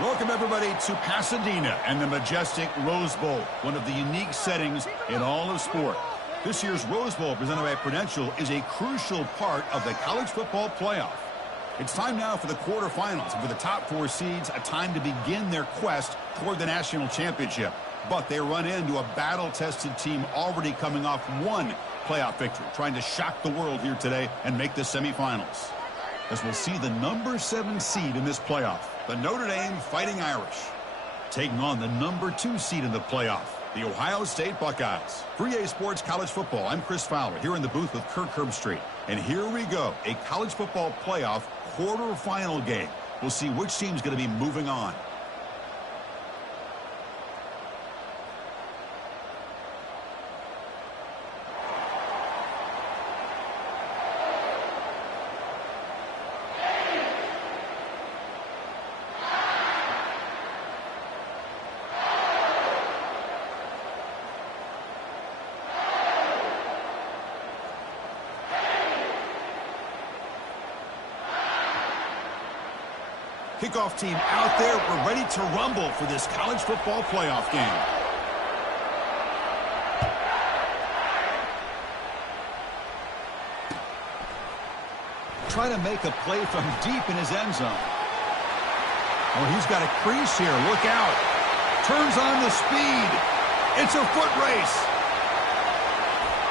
Welcome, everybody, to Pasadena and the majestic Rose Bowl, one of the unique settings in all of sport. This year's Rose Bowl, presented by Prudential, is a crucial part of the college football playoff. It's time now for the quarterfinals, and for the top 4 seeds, a time to begin their quest toward the national championship. But they run into a battle-tested team already coming off one playoff victory, trying to shock the world here today and make the semifinals. As we'll see the number 7 seed in this playoff, the Notre Dame Fighting Irish, taking on the number 2 seed in the playoff, the Ohio State Buckeyes. 3A Sports College Football, I'm Chris Fowler, here in the booth with Kirk Herbstreit. And here we go, a college football playoff quarterfinal game. We'll see which team's going to be moving on. Kickoff team out there. We're ready to rumble for this college football playoff game. Trying to make a play from deep in his end zone. Oh, he's got a crease here. Look out. Turns on the speed. It's a foot race.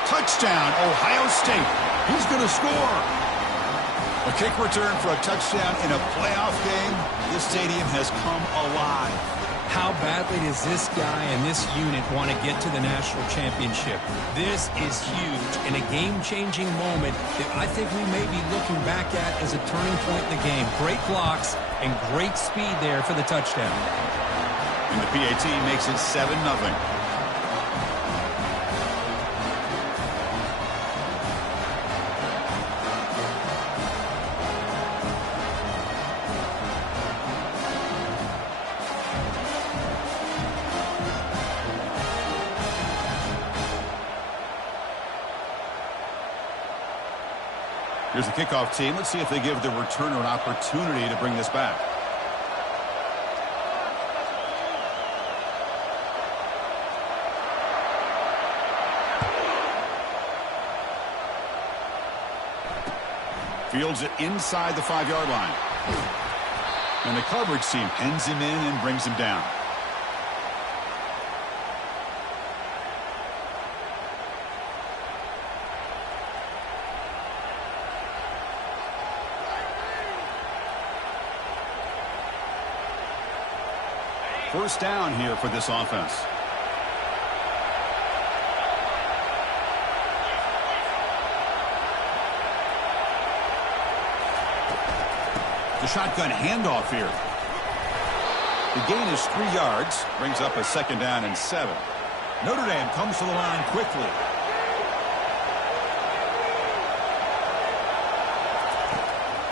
Touchdown, Ohio State. He's going to score. A kick return for a touchdown in a playoff game. This stadium has come alive. How badly does this guy and this unit want to get to the national championship? This is huge and a game-changing moment that I think we may be looking back at as a turning point in the game. Great blocks and great speed there for the touchdown. And the PAT makes it 7-0. Here's the kickoff team. Let's see if they give the returner an opportunity to bring this back. Fields it inside the 5-yard line. And the coverage team pins him in and brings him down. First down here for this offense. The shotgun handoff here. The gain is 3 yards. Brings up a 2nd down and 7. Notre Dame comes to the line quickly.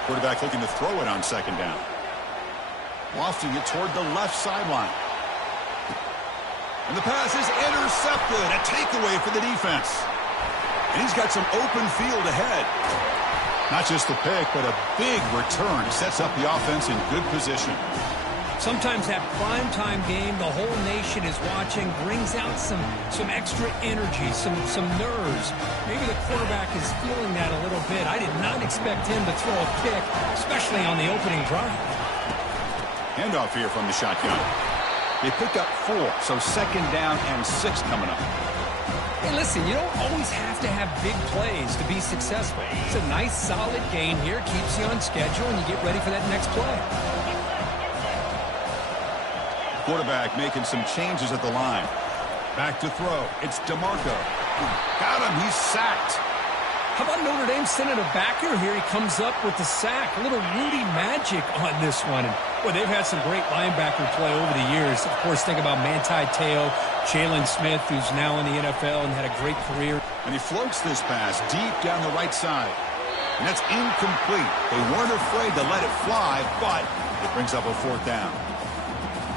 Quarterback looking to throw it on 2nd down. Lofting it toward the left sideline. And the pass is intercepted. A takeaway for the defense. And he's got some open field ahead. Not just the pick, but a big return. Sets up the offense in good position. Sometimes that primetime game, the whole nation is watching, brings out some extra energy, some nerves. Maybe the quarterback is feeling that a little bit. I did not expect him to throw a pick, especially on the opening drive. Handoff here from the shotgun. They picked up 4, so 2nd down and 6 coming up. Hey, listen, you don't always have to have big plays to be successful. It's a nice, solid gain here. Keeps you on schedule, and you get ready for that next play. Quarterback making some changes at the line. Back to throw. It's DeMarco. Got him. He's sacked. How about Notre Dame sending a backer here? He comes up with the sack. A little Rudy magic on this one. And, boy, they've had some great linebacker play over the years. Of course, think about Manti Te'o, Jalen Smith, who's now in the NFL and had a great career. And he floats this pass deep down the right side. And that's incomplete. They weren't afraid to let it fly, but it brings up a 4th down.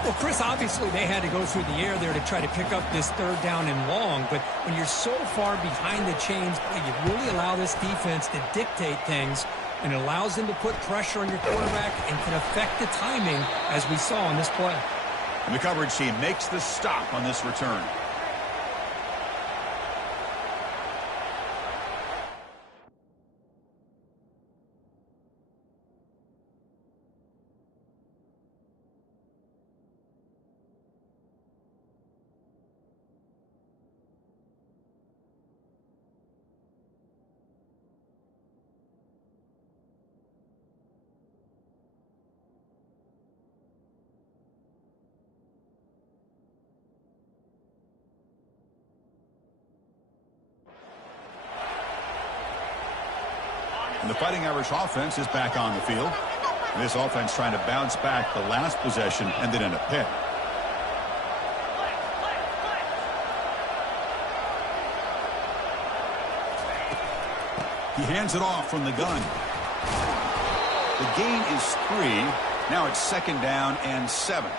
Well, Chris, obviously they had to go through the air there to try to pick up this 3rd down and long, but when you're so far behind the chains, you really allow this defense to dictate things. and it allows them to put pressure on your quarterback and can affect the timing, as we saw on this play. And the coverage team makes the stop on this return. And the Fighting Irish offense is back on the field. And this offense trying to bounce back the last possession, ended in a pick. He hands it off from the gun. The gain is 3. Now it's 2nd down and 7.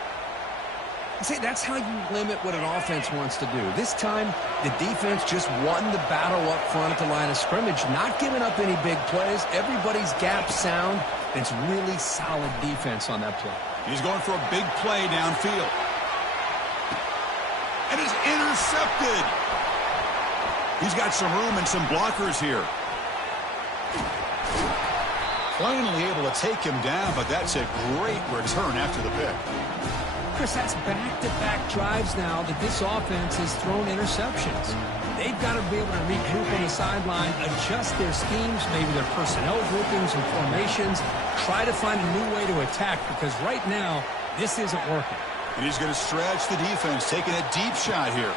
See, that's how you limit what an offense wants to do. This time, the defense just won the battle up front at the line of scrimmage, not giving up any big plays. Everybody's gap sound. It's really solid defense on that play. He's going for a big play downfield. And it's intercepted. He's got some room and some blockers here. Finally able to take him down, but that's a great return after the pick. Chris, that's back-to-back drives now that this offense has thrown interceptions. They've got to be able to regroup on the sideline, adjust their schemes, maybe their personnel groupings and formations, try to find a new way to attack, because right now, this isn't working. And he's going to stretch the defense, taking a deep shot here.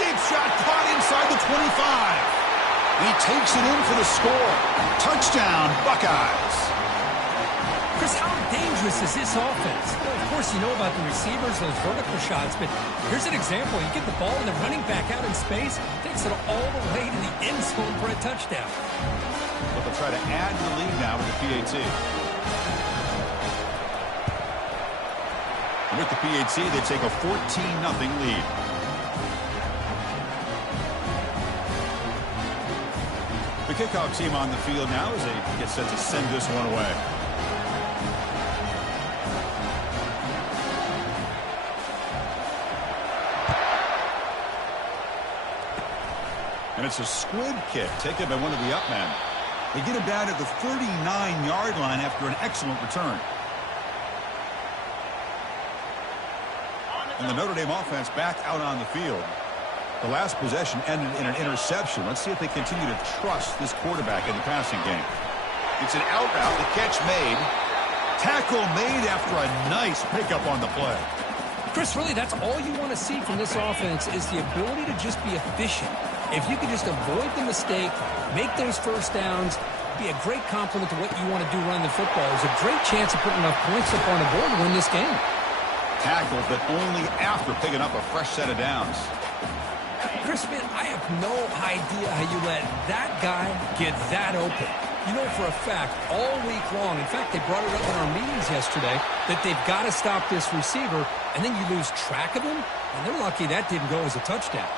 Deep shot caught inside the 25. And he takes it in for the score. Touchdown, Buckeyes. Chris, how dangerous is this offense? Well, of course, you know about the receivers, those vertical shots, but here's an example. You get the ball and the running back out in space, takes it all the way to the end zone for a touchdown. But they'll try to add to the lead now with the PAT. And with the PAT, they take a 14-0 lead. The kickoff team on the field now as they get set to send this one away. And it's a squib kick taken by one of the up men. They get him down at the 39-yard line after an excellent return. And the Notre Dame offense back out on the field. The last possession ended in an interception. Let's see if they continue to trust this quarterback in the passing game. It's an out route, the catch made. Tackle made after a nice pickup on the play. Chris, really, that's all you want to see from this offense is the ability to just be efficient. If you can just avoid the mistake, make those first downs, be a great compliment to what you want to do running the football. There's a great chance of putting enough points up on the board to win this game. Tackled, but only after picking up a fresh set of downs. Chris, man, I have no idea how you let that guy get that open. You know for a fact, all week long, in fact, they brought it up in our meetings yesterday, that they've got to stop this receiver, and then you lose track of him, and they're lucky that didn't go as a touchdown.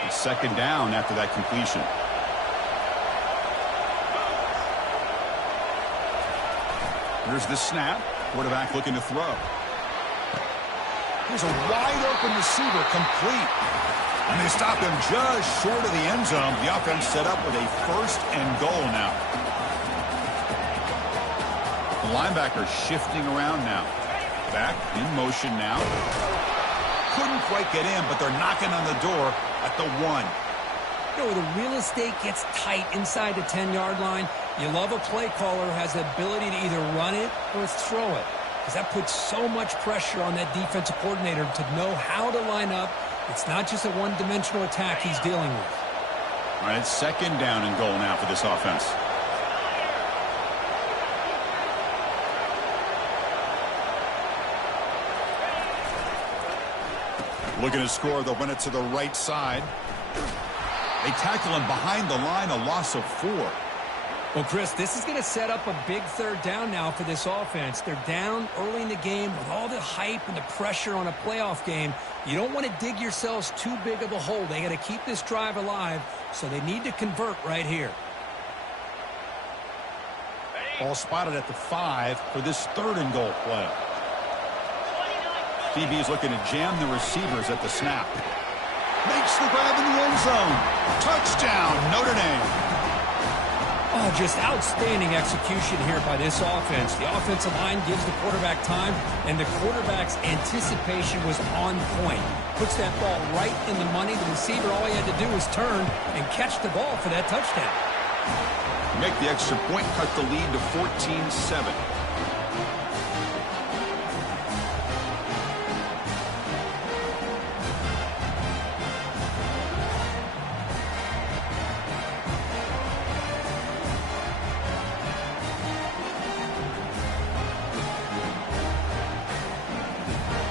And 2nd down after that completion. Here's the snap. Quarterback looking to throw. Here's a wide-open receiver, complete. And they stop him just short of the end zone. The offense set up with a 1st and goal now. The linebacker shifting around now. Back in motion now. Couldn't quite get in, but they're knocking on the door at the 1. You know, the real estate gets tight inside the 10-yard line. You love a play caller who has the ability to either run it or throw it, because that puts so much pressure on that defensive coordinator to know how to line up. It's not just a one-dimensional attack he's dealing with. All right, it's 2nd down and goal now for this offense. Looking to score, they'll run it to the right side. They tackle him behind the line, a loss of 4. Well, Chris, this is going to set up a big third down now for this offense. They're down early in the game with all the hype and the pressure on a playoff game. You don't want to dig yourselves too big of a hole. They got to keep this drive alive, so they need to convert right here. Ball spotted at the 5 for this 3rd and goal play. DB is looking to jam the receivers at the snap. Makes the grab in the end zone. Touchdown, Notre Dame. Oh, just outstanding execution here by this offense. The offensive line gives the quarterback time, and the quarterback's anticipation was on point. Puts that ball right in the money. The receiver, all he had to do was turn and catch the ball for that touchdown. Make the extra point, cut the lead to 14-7.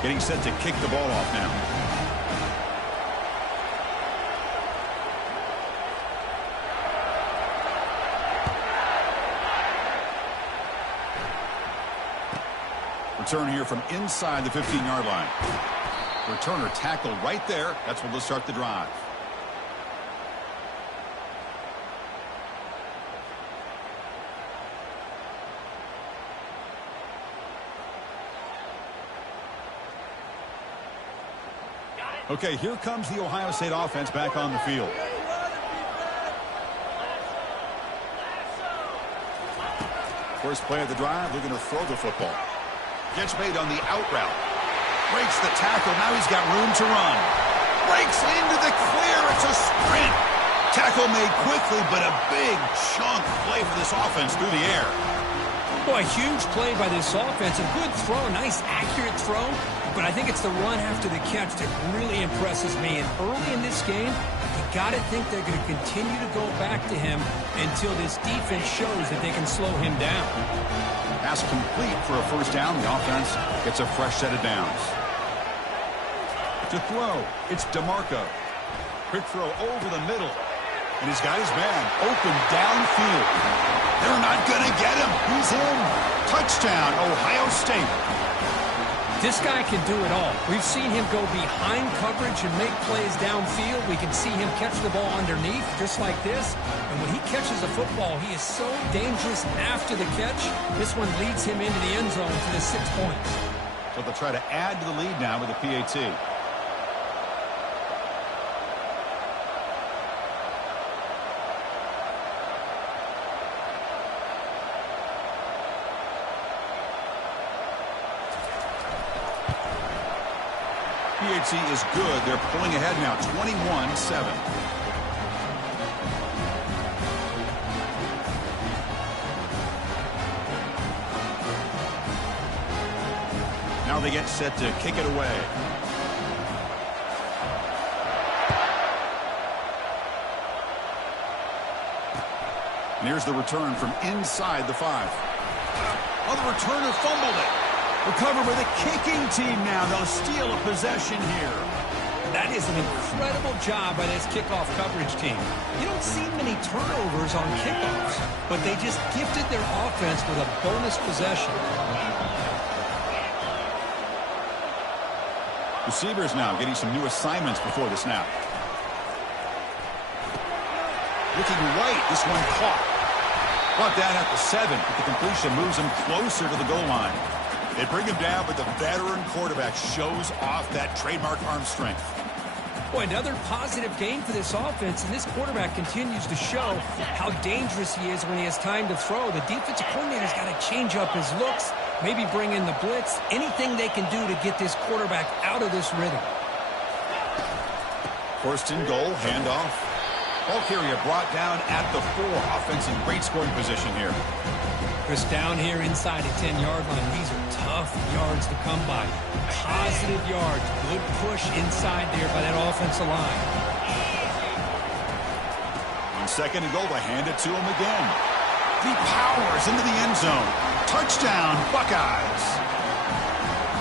Getting set to kick the ball off now. Return here from inside the 15-yard line. Returner tackled right there. That's what will start the drive. Okay, here comes the Ohio State offense back on the field. First play of the drive, looking to throw the football. Gets made on the out route. Breaks the tackle. Now he's got room to run. Breaks into the clear. It's a sprint. Tackle made quickly, but a big chunk play for this offense through the air. Boy, huge play by this offense. A good throw, nice accurate throw. But I think it's the run after the catch that really impresses me. And early in this game, you got to think they're going to continue to go back to him until this defense shows that they can slow him down. Pass complete for a first down. The offense gets a fresh set of downs. To throw, it's DeMarco. Quick throw over the middle. And he's got his man open downfield. They're not going to get him. He's in. Touchdown, Ohio State. This guy can do it all. We've seen him go behind coverage and make plays downfield. We can see him catch the ball underneath, just like this. And when he catches a football, he is so dangerous after the catch. This one leads him into the end zone for the 6 points. So they'll try to add to the lead now with a PAT. PAT is good. They're pulling ahead now, 21-7. Now they get set to kick it away. And here's the return from inside the 5. Oh, the returner fumbled it. Recovered by the kicking team now. They'll steal a possession here. That is an incredible job by this kickoff coverage team. You don't see many turnovers on kickoffs, but they just gifted their offense with a bonus possession. Receivers now getting some new assignments before the snap. Looking right, this one caught. Brought down at the 7, but the completion moves him closer to the goal line. They bring him down, but the veteran quarterback shows off that trademark arm strength. Boy, another positive game for this offense, and this quarterback continues to show how dangerous he is when he has time to throw. The defensive coordinator's got to change up his looks, maybe bring in the blitz, anything they can do to get this quarterback out of this rhythm. First and goal, handoff. Ball carrier brought down at the 4. Offense in great scoring position here. Chris, down here inside the 10-yard line, these are tough yards to come by. Positive yards, good push inside there by that offensive line. On second and goal, they hand it to him again. He powers into the end zone. Touchdown, Buckeyes.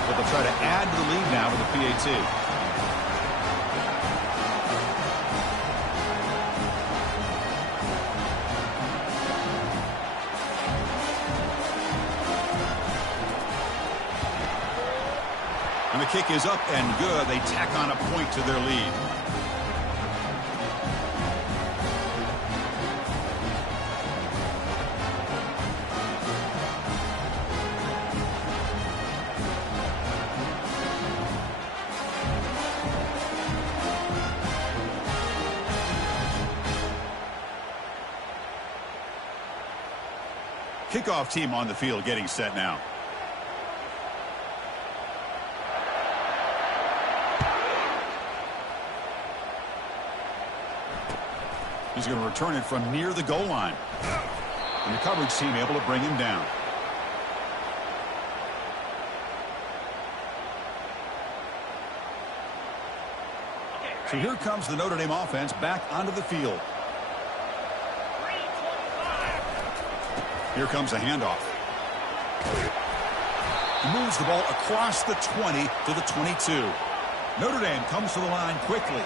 But they'll try to add to the lead now with a PAT. kick is up and good. They tack on a point to their lead. Kickoff team on the field getting set now. He's going to return it from near the goal line. And the coverage team able to bring him down. So here comes the Notre Dame offense back onto the field. Here comes a handoff. He moves the ball across the 20 to the 22. Notre Dame comes to the line quickly.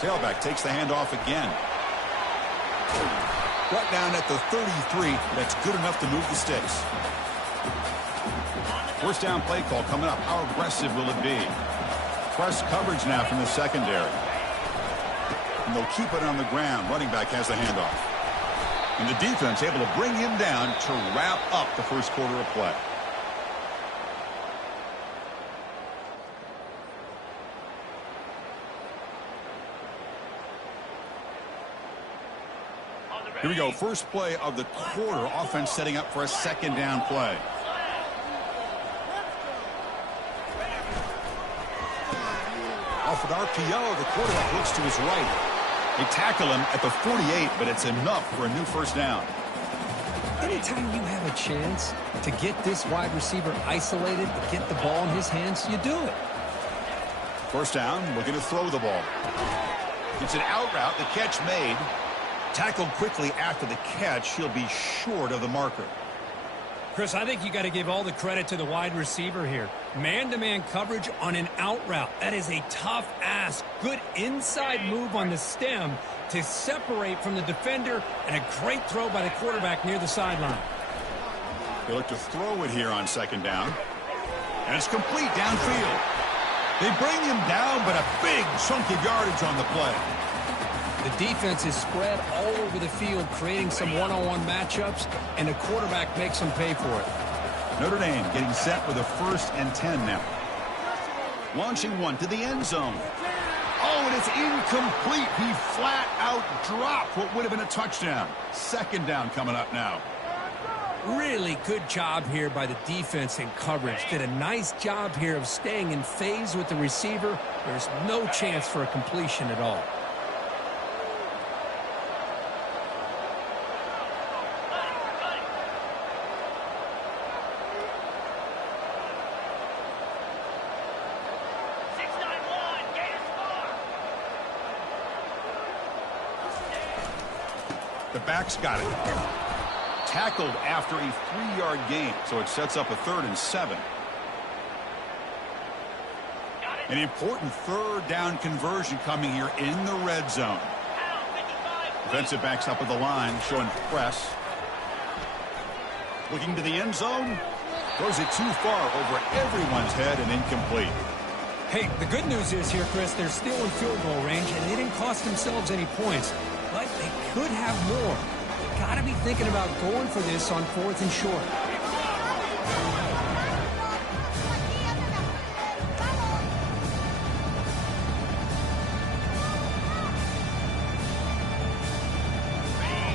Tailback takes the handoff again. Right down at the 33. That's good enough to move the sticks. First down play call coming up. How aggressive will it be? Press coverage now from the secondary. And they'll keep it on the ground. Running back has the handoff. And the defense able to bring him down to wrap up the first quarter of play. Here we go. First play of the quarter. Offense setting up for a second down play. Off an RPO, the quarterback looks to his right. They tackle him at the 48, but it's enough for a new first down. Anytime you have a chance to get this wide receiver isolated, to get the ball in his hands, you do it. First down, looking to throw the ball. It's an out route, the catch made. Tackled quickly after the catch. He'll be short of the marker. Chris, I think you got to give all the credit to the wide receiver here. Man-to-man coverage on an out route. That is a tough ask. Good inside move on the stem to separate from the defender, and a great throw by the quarterback near the sideline. They look to throw it here on second down. And it's complete downfield. They bring him down, but a big chunk of yardage on the play. The defense is spread all over the field, creating some one-on-one matchups, and the quarterback makes them pay for it. Notre Dame getting set for the 1st and 10 now. Launching one to the end zone. Oh, and it's incomplete. He flat out dropped what would have been a touchdown. Second down coming up now. Really good job here by the defense in coverage. Did a nice job here of staying in phase with the receiver. There's no chance for a completion at all. The back's got it. Tackled after a 3-yard gain, so it sets up a 3rd and 7. An important 3rd down conversion coming here in the red zone. Defensive backs up at the line, showing press. Looking to the end zone. Throws it too far over everyone's head and incomplete. Hey, the good news is here, Chris, they're still in field goal range, and they didn't cost themselves any points. But they could have more. Got to be thinking about going for this on 4th and short.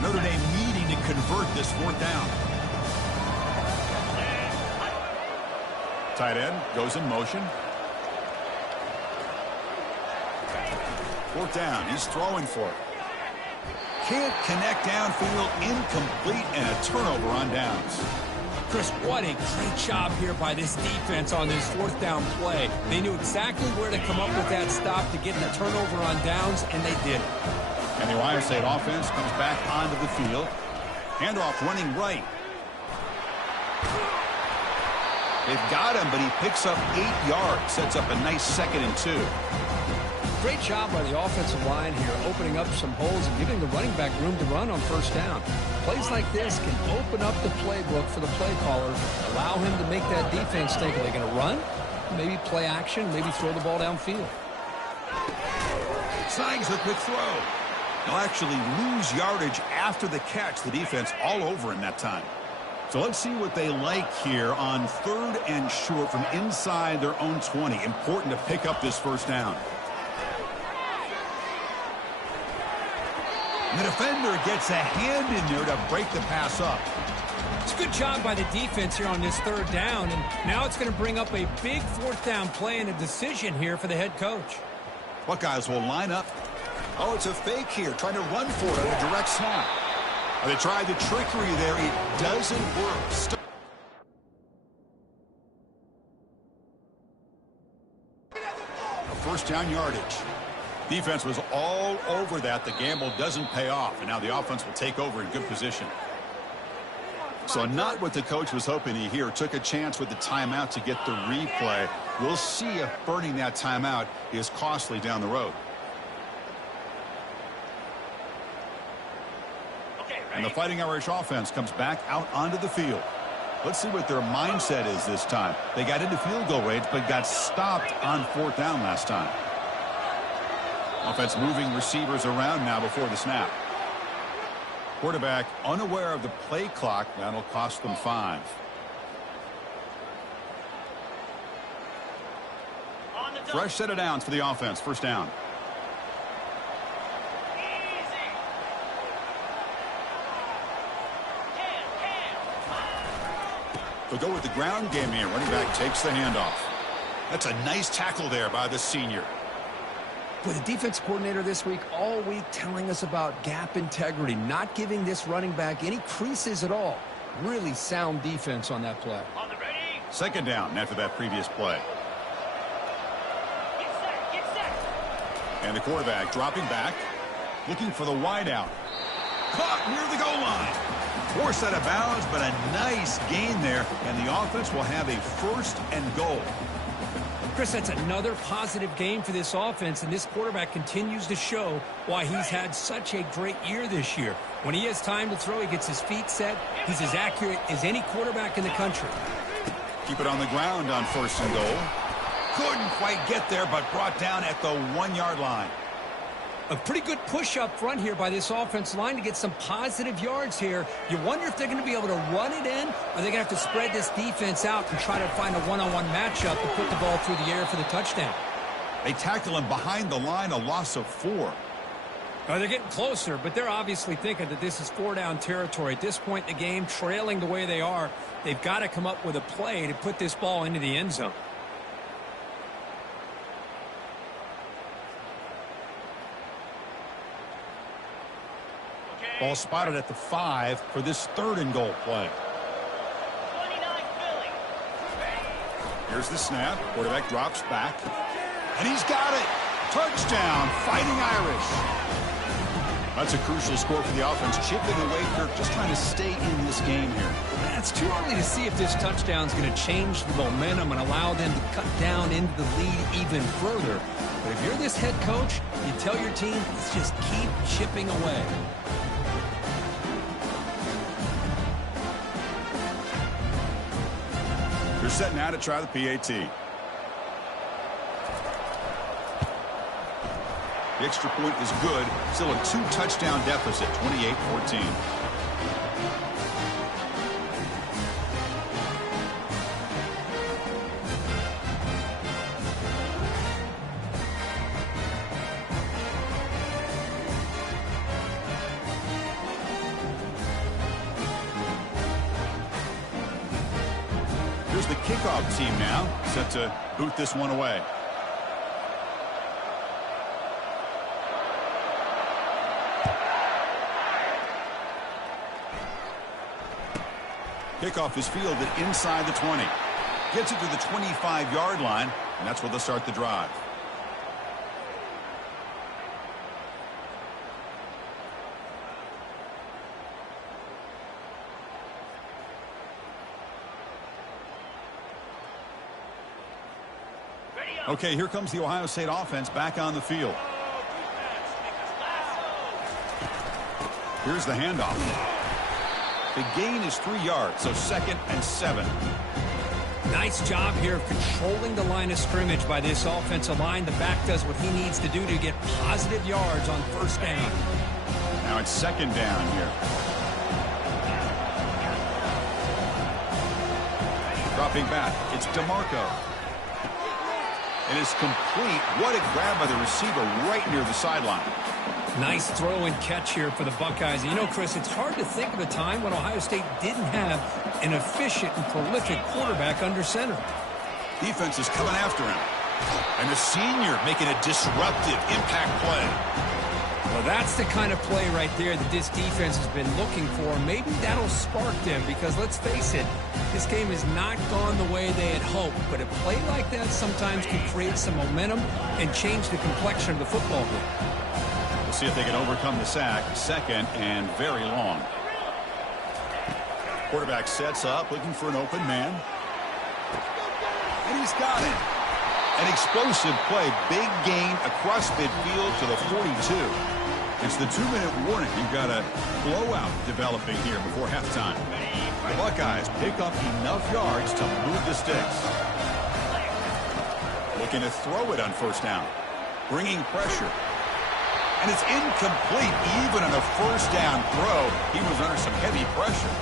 Notre Dame needing to convert this 4th down. Tight end goes in motion. 4th down. He's throwing for it. Can't connect downfield, incomplete, and a turnover on downs. Chris, what a great job here by this defense on this 4th down play. They knew exactly where to come up with that stop to get the turnover on downs, and they did it. And the Ohio State offense comes back onto the field. Handoff running right. They've got him, but he picks up 8 yards. Sets up a nice 2nd and 2. Great job by the offensive line here, opening up some holes and giving the running back room to run on first down. Plays like this can open up the playbook for the play caller, allow him to make that defense think, are they going to run? Maybe play action, maybe throw the ball downfield. Signs the quick throw. They'll actually lose yardage after the catch. The defense all over him that time. So let's see what they like here on 3rd and short from inside their own 20. Important to pick up this first down. And the defender gets a hand in there to break the pass up. It's a good job by the defense here on this 3rd down, and now it's going to bring up a big 4th down play and a decision here for the head coach. Buckeyes will line up. Oh, it's a fake here, trying to run for it on a direct snap. They tried the trickery there. It doesn't work. A first down yardage. Defense was all over that. The gamble doesn't pay off, and now the offense will take over in good position. So not what the coach was hoping to hear. Took a chance with the timeout to get the replay. We'll see if burning that timeout is costly down the road. And the Fighting Irish offense comes back out onto the field. Let's see what their mindset is this time. They got into field goal range, but got stopped on 4th down last time. Offense moving receivers around now before the snap. Quarterback unaware of the play clock. That'll cost them 5. Fresh set of downs for the offense. First down. They'll go with the ground game here. Running back takes the handoff. That's a nice tackle there by the senior. With the defense coordinator this week, all week telling us about gap integrity, not giving this running back any creases at all. Really sound defense on that play. On the ready. 2nd down after that previous play. Get set, get set. And the quarterback dropping back, looking for the wideout. Caught near the goal line. Forced out of bounds, but a nice gain there, and the offense will have a 1st and goal. Chris, that's another positive game for this offense, and this quarterback continues to show why he's had such a great year this year. When he has time to throw, he gets his feet set. He's as accurate as any quarterback in the country. Keep it on the ground on 1st and goal. Couldn't quite get there, but brought down at the 1-yard line. A pretty good push up front here by this offensive line to get some positive yards here. You wonder if they're going to be able to run it in, or they're going to have to spread this defense out and try to find a one-on-one matchup and put the ball through the air for the touchdown. They tackle him behind the line, a loss of 4. They're getting closer, but they're obviously thinking that this is 4-down territory. At this point in the game, trailing the way they are, they've got to come up with a play to put this ball into the end zone. Ball spotted at the 5 for this 3rd and goal play. 29 Philly. Here's the snap. Quarterback drops back. And he's got it. Touchdown, Fighting Irish. That's a crucial score for the offense. Chipping away, Kirk, just trying to stay in this game here. It's too early to see if this touchdown is going to change the momentum and allow them to cut down into the lead even further. But if you're this head coach, you tell your team, let's just keep chipping away. They're setting out to try the PAT. The extra point is good. Still a 2-touchdown deficit, 28-14. Here's the kickoff team now, set to boot this one away. Kickoff is fielded inside the 20. Gets it to the 25-yard line, and that's where they'll start the drive. Ready Okay, here comes the Ohio State offense back on the field. Here's the handoff. The gain is 3 yards, so 2nd and 7. Nice job here of controlling the line of scrimmage by this offensive line. The back does what he needs to do to get positive yards on 1st down. Now it's 2nd down here. Dropping back, it's DeMarco. And it's complete. What a grab by the receiver right near the sideline. Nice throw and catch here for the Buckeyes. You know, Chris, it's hard to think of a time when Ohio State didn't have an efficient and prolific quarterback under center. Defense is coming after him. And the senior making a disruptive impact play. Well, that's the kind of play right there that this defense has been looking for. Maybe that'll spark them because, let's face it, this game has not gone the way they had hoped. But a play like that sometimes can create some momentum and change the complexion of the football game. We'll see if they can overcome the sack. 2nd and very long. Quarterback sets up, looking for an open man. And he's got it. An explosive play. Big gain across midfield to the 42. It's the 2-minute warning. You've got a blowout developing here before halftime. The Buckeyes pick up enough yards to move the sticks. Looking to throw it on 1st down. Bringing pressure. And it's incomplete. Even on a 1st down throw, he was under some heavy pressure.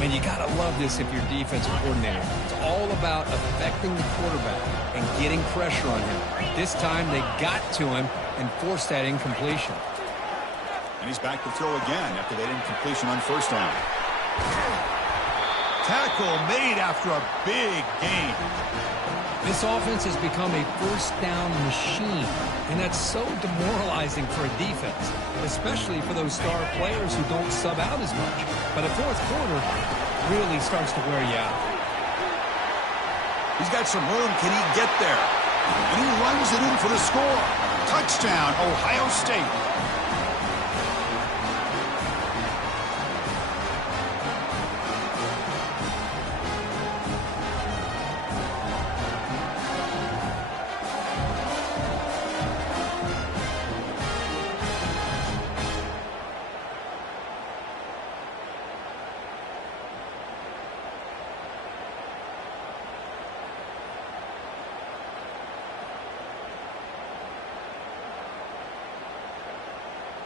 Man, you got to love this if you're defensive coordinator. It's all about affecting the quarterback and getting pressure on him. This time they got to him and forced that incompletion. And he's back to throw again after that incompletion on 1st down. Tackle made after a big gain. This offense has become a 1st down machine, and that's so demoralizing for a defense, especially for those star players who don't sub out as much. But the 4th quarter really starts to wear you out. He's got some room. Can he get there? And he runs it in for the score. Touchdown, Ohio State.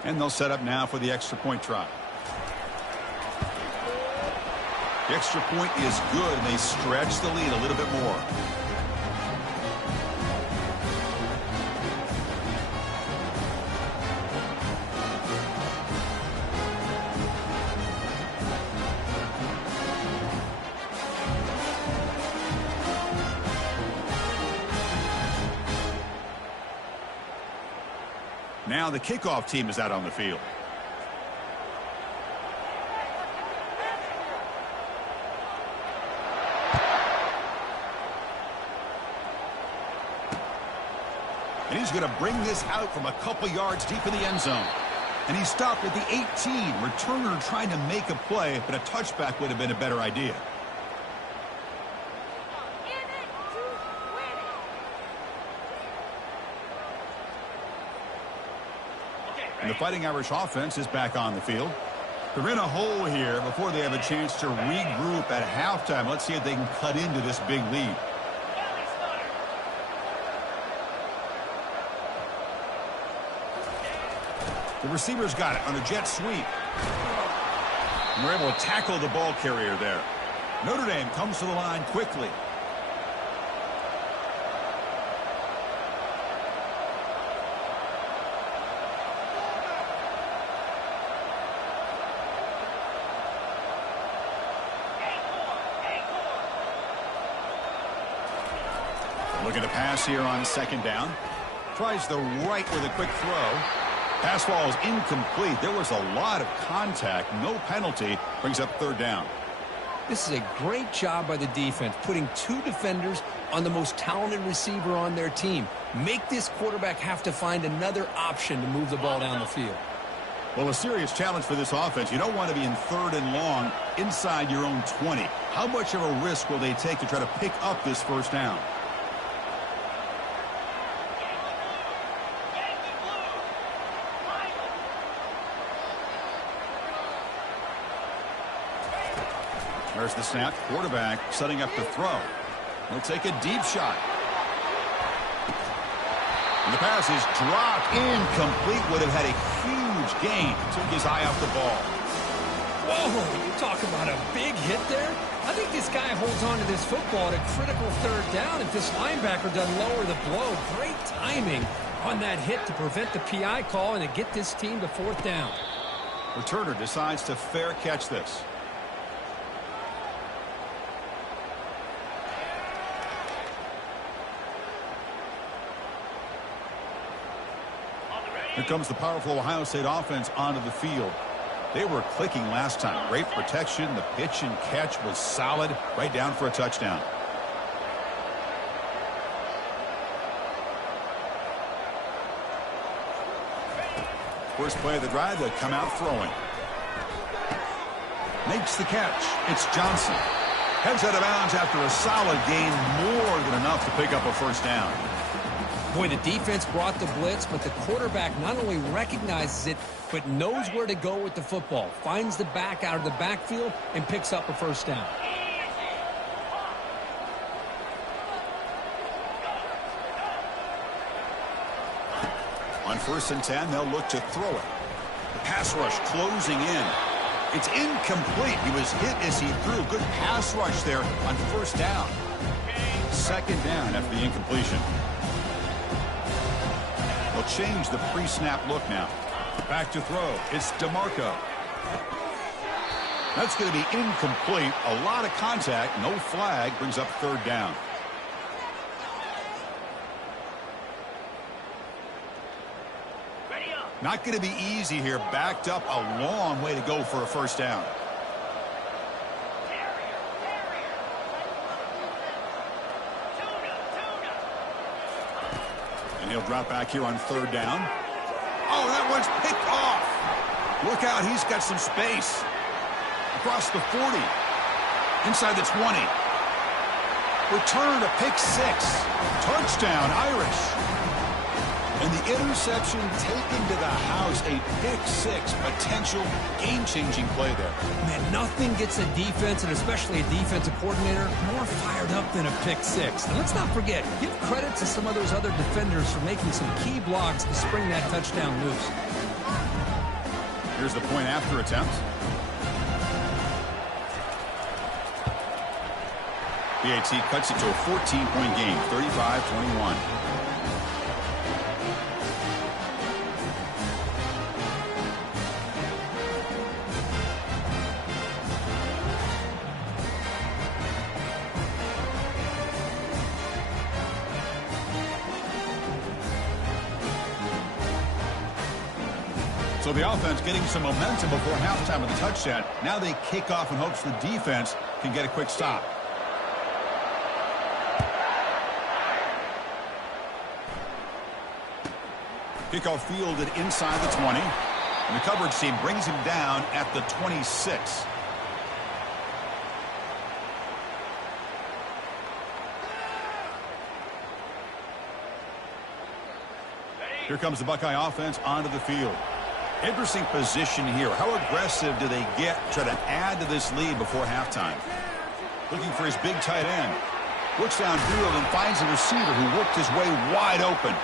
And they'll set up now for the extra point try. The extra point is good, and they stretch the lead a little bit more. Now the kickoff team is out on the field. And he's going to bring this out from a couple yards deep in the end zone. And he stopped at the 18. Returner trying to make a play, but a touchback would have been a better idea. And the Fighting Irish offense is back on the field. They're in a hole here before they have a chance to regroup at halftime. Let's see if they can cut into this big lead. The receiver's got it on a jet sweep. And they're able to tackle the ball carrier there. Notre Dame comes to the line quickly. Looking to pass here on 2nd down. Tries the right with a quick throw. Pass ball is incomplete. There was a lot of contact. No penalty. Brings up 3rd down. This is a great job by the defense, putting 2 defenders on the most talented receiver on their team. Make this quarterback have to find another option to move the ball down the field. Well, a serious challenge for this offense. You don't want to be in 3rd and long inside your own 20. How much of a risk will they take to try to pick up this 1st down? There's the snap. Quarterback setting up to throw. He'll take a deep shot. And the pass is dropped. Incomplete. Would have had a huge gain. Took his eye off the ball. Whoa, you talk about a big hit there. I think this guy holds on to this football at a critical third down if this linebacker doesn't lower the blow. Great timing on that hit to prevent the PI call and to get this team to fourth down. Returner decides to fair catch this. Here comes the powerful Ohio State offense onto the field. They were clicking last time. Great protection. The pitch and catch was solid. Right down for a touchdown. First play of the drive, they come out throwing. Makes the catch. It's Johnson. Heads out of bounds after a solid gain. More than enough to pick up a first down. Boy, the defense brought the blitz, but the quarterback not only recognizes it, but knows where to go with the football. Finds the back out of the backfield and picks up a first down. On 1st and 10, they'll look to throw it. The pass rush closing in. It's incomplete. He was hit as he threw. Good pass rush there on 1st down. 2nd down after the incompletion. They'll change the pre-snap look now. Back to throw. It's DeMarco. That's going to be incomplete. A lot of contact. No flag. Brings up 3rd down. Not going to be easy here. Backed up a long way to go for a first down. And he'll drop back here on 3rd down. Oh, that one's picked off. Look out. He's got some space. Across the 40. Inside the 20. Return to pick 6. Touchdown, Irish. And the interception taken to the house. A pick 6. Potential game-changing play there. Man, nothing gets a defense, and especially a defensive coordinator, more fired up than a pick 6. And let's not forget, give credit to some of those other defenders for making some key blocks to spring that touchdown loose. Here's the point after attempt. PAT cuts it to a 14-point game, 35-21. So the offense getting some momentum before halftime of the touchdown. Now they kick off in hopes the defense can get a quick stop. Kickoff fielded inside the 20. And the coverage team brings him down at the 26. Here comes the Buckeye offense onto the field. Interesting position here. How aggressive do they get to try to add to this lead before halftime? Looking for his big tight end. Looks downfield and finds a receiver who worked his way wide open.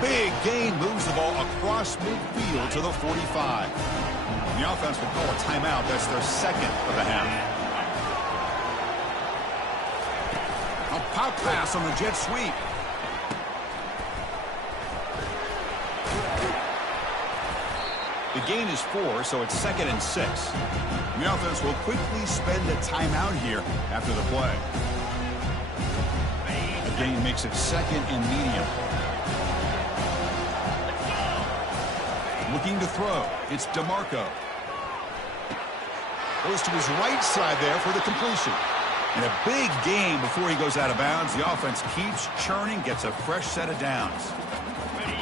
Big gain, moves the ball across midfield to the 45. And the offense will call a timeout. That's their 2nd of the half. A pop pass on the jet sweep. The gain is 4, so it's 2nd and 6. And the offense will quickly spend a timeout here after the play. The gain makes it 2nd and medium. Looking to throw. It's DeMarco. Goes to his right side there for the completion. And a big gain before he goes out of bounds. The offense keeps churning, gets a fresh set of downs.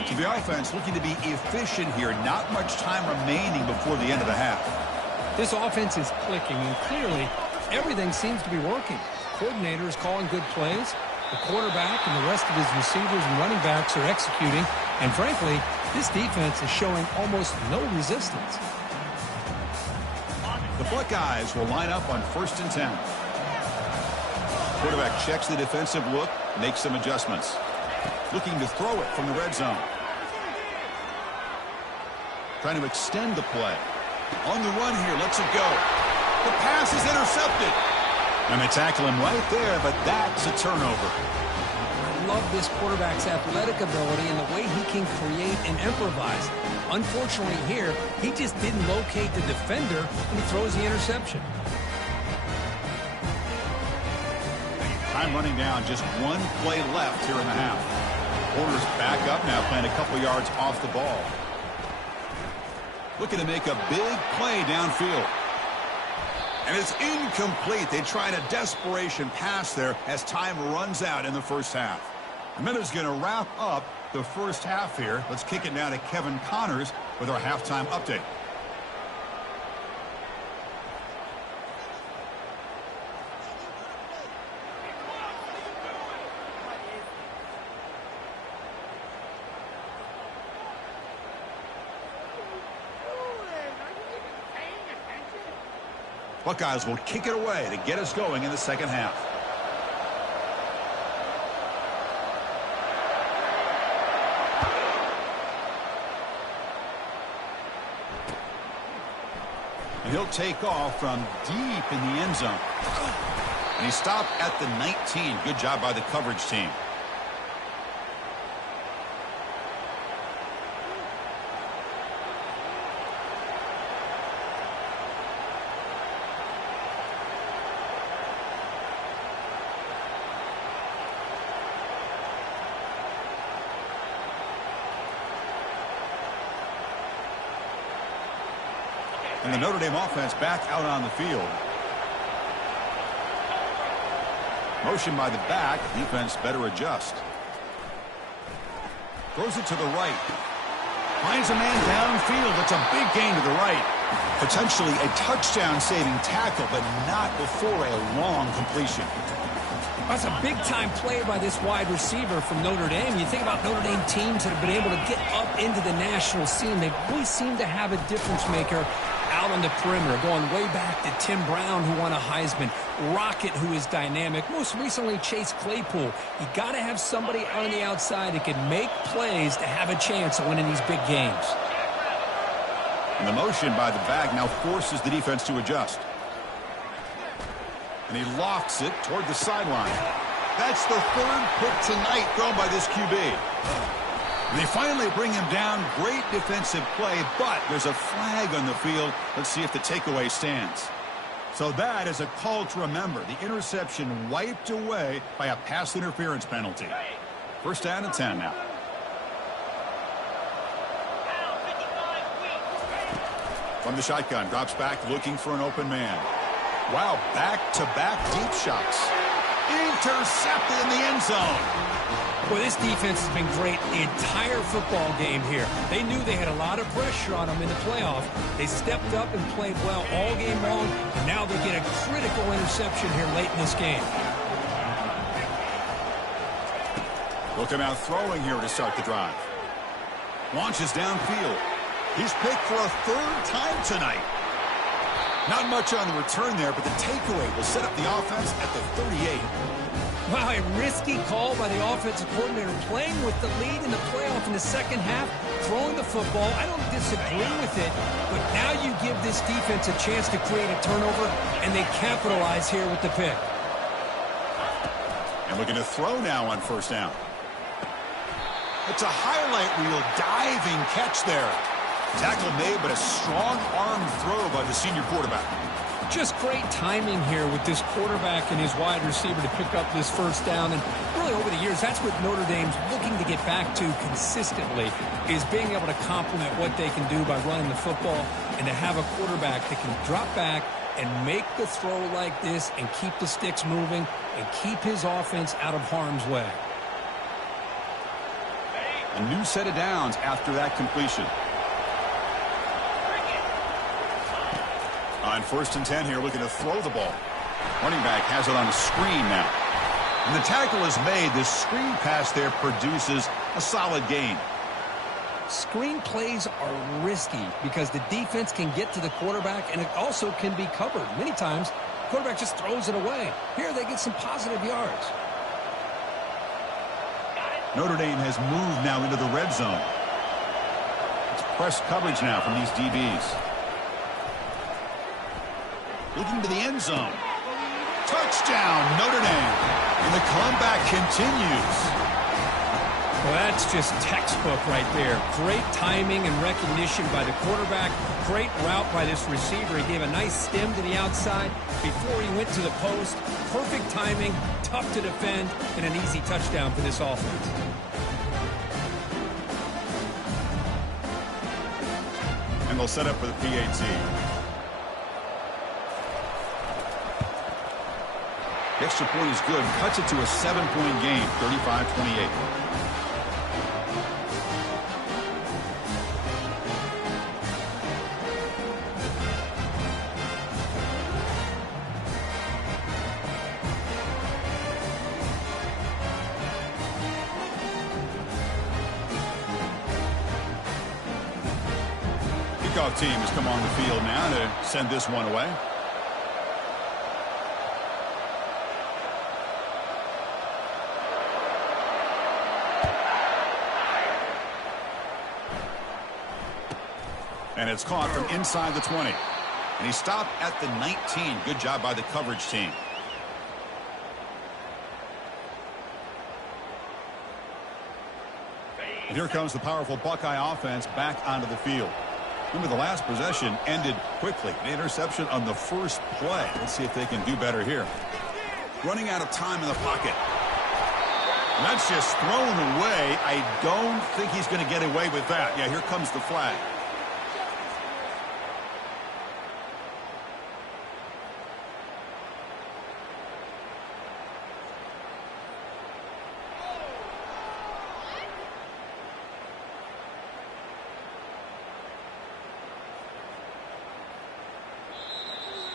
So the offense looking to be efficient here. Not much time remaining before the end of the half. This offense is clicking, and clearly everything seems to be working. Coordinator is calling good plays. The quarterback and the rest of his receivers and running backs are executing. And frankly, this defense is showing almost no resistance. The Buckeyes will line up on 1st and 10. Quarterback checks the defensive look, makes some adjustments. Looking to throw it from the red zone. Trying to extend the play. On the run here, lets it go. The pass is intercepted. And they tackle him right there, but that's a turnover. I love this quarterback's athletic ability and the way he can create and improvise. Unfortunately here, he just didn't locate the defender and he throws the interception. Time running down, just one play left here in the half. Corners back up now, playing a couple yards off the ball. Looking to make a big play downfield. And it's incomplete. They tried a desperation pass there as time runs out in the first half. The minute's going to wrap up the first half here. Let's kick it down to Kevin Connors with our halftime update. Buckeyes will kick it away to get us going in the second half. And he'll take off from deep in the end zone. And he stopped at the 19. Good job by the coverage team. And the Notre Dame offense back out on the field. Motion by the back. Defense better adjust. Throws it to the right. Finds a man downfield. It's a big gain to the right. Potentially a touchdown-saving tackle, but not before a long completion. That's a big-time play by this wide receiver from Notre Dame. You think about Notre Dame teams that have been able to get up into the national scene. They always seem to have a difference maker out on the perimeter, going way back to Tim Brown, who won a Heisman, Rocket, who is dynamic, most recently Chase Claypool. You got to have somebody on the outside that can make plays to have a chance of winning these big games. And the motion by the back now forces the defense to adjust. And he lofts it toward the sideline. That's the third pick tonight thrown by this QB. And they finally bring him down. Great defensive play, but there's a flag on the field. Let's see if the takeaway stands. So that is a call to remember. The interception wiped away by a pass interference penalty. First down and 10 now. From the shotgun, drops back looking for an open man. Wow, back-to-back deep shots. Intercepted in the end zone. Well, this defense has been great the entire football game here. They knew they had a lot of pressure on them in the playoff. They stepped up and played well all game long, and now they get a critical interception here late in this game. Look him out throwing here to start the drive. Launches downfield. He's picked for a third time tonight. Not much on the return there, but the takeaway will set up the offense at the 38. Wow, a risky call by the offensive coordinator, playing with the lead in the playoff in the second half, throwing the football. I don't disagree with it, but now you give this defense a chance to create a turnover, and they capitalize here with the pick. And looking to throw now on first down. It's a highlight reel diving catch there. Tackle made, but a strong arm throw by the senior quarterback. Just great timing here with this quarterback and his wide receiver to pick up this first down. And really over the years, that's what Notre Dame's looking to get back to consistently, is being able to complement what they can do by running the football and to have a quarterback that can drop back and make the throw like this and keep the sticks moving and keep his offense out of harm's way. A new set of downs after that completion. On first and 10 here, looking to throw the ball. Running back has it on a screen now. And the tackle is made. This screen pass there produces a solid gain. Screen plays are risky because the defense can get to the quarterback, and it also can be covered. Many times, the quarterback just throws it away. Here, they get some positive yards. Notre Dame has moved now into the red zone. It's press coverage now from these DBs. Looking to the end zone. Touchdown, Notre Dame. And the comeback continues. Well, that's just textbook right there. Great timing and recognition by the quarterback. Great route by this receiver. He gave a nice stem to the outside before he went to the post. Perfect timing, tough to defend, and an easy touchdown for this offense. And they'll set up for the PAT. The extra point is good. Cuts it to a 7-point game, 35-28. Kickoff team has come on the field now to send this one away. And it's caught from inside the 20. And he stopped at the 19. Good job by the coverage team. And here comes the powerful Buckeye offense back onto the field. Remember, the last possession ended quickly. An interception on the first play. Let's see if they can do better here. Running out of time in the pocket. And that's just thrown away. I don't think he's going to get away with that. Yeah, here comes the flag.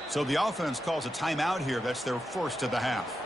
So the offense calls a timeout here. That's their first of the half.